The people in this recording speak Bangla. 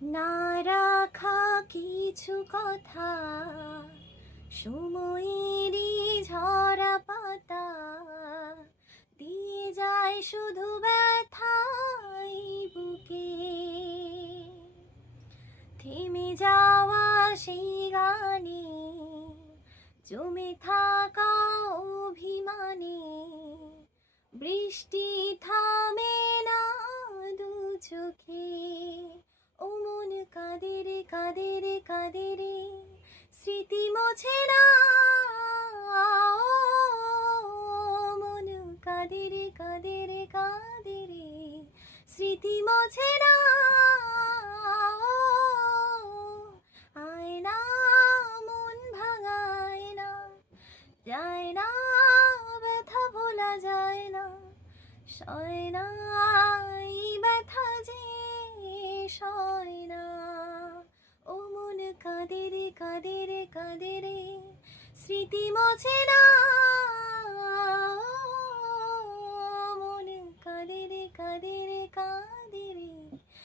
না রাখা কিছু কথা, সময়েরই ঝরা পাতা দিয়ে যায় শুধু ব্যথাই বুকে। থেমে যাওয়া সেই গানে, জমে থাকা অভিমানে, বৃষ্টি থামে না দু চোখে। ও মন কাঁদে রে কাঁদে রে কাঁদে রে, স্মৃতি মোছে না। ও মন কাঁদে রে কাঁদে রে কাঁদে রে, স্মৃতি মোছে না। আয়না মন ভাঙায় না, যায় না ব্যথা ভোলা যায় না, সয় না এই ব্যথা যে সয় না। ও মন কাঁদে রে কাঁদে রে কাঁদে রে, স্মৃতি মোছে না।